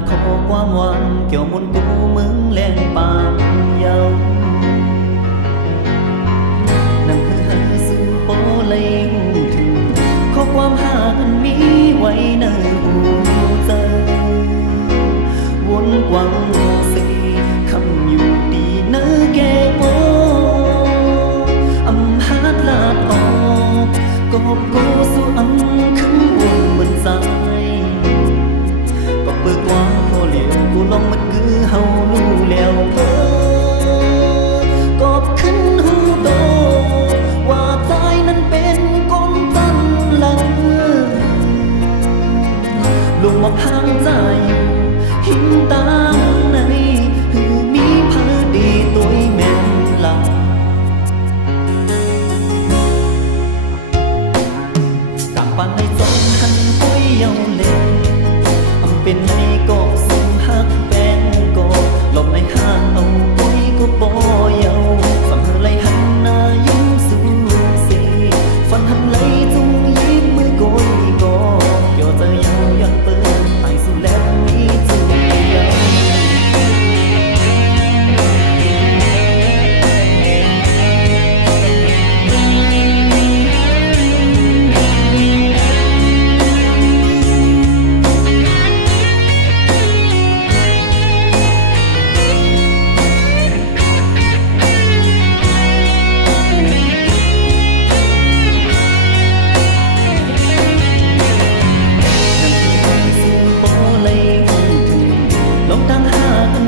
ดขอความหวานเกี่ยวมุนกูมึงแรงปากเยานั่นคือหาสู่โปเลยหูถึงข้อความหากันมีไว้ในหูใจวนกวังสีคำอยู่ดีเนื้อแก่โออำหาดลาดออกก็โกสู่อำขึ้นวนบนสายก็เปิดกว้างพอเหลียวกูลองมันคือเฮารู้แล้วก็ขึ้นหูโตว่าใจนั้นเป็นก้นตันหลังลงมาพังใจหินตางในหือมีพาดีตัวแม่นหลังกำปั้นในจงหันปุ้ยเยาเล่อำเป็นในกอกสุ่มหักแป้งกอกหลบในห้างเอาปุ้ยก็บ่เยาสำเฮไหลหันหน้ายิ้มสู่เสฟันหันไหลจุงยิ้มมือโกยกอกเกี่ยวเจอเยายังเปิดไอสู่แล้วมีจุงเยาลงทางหากัน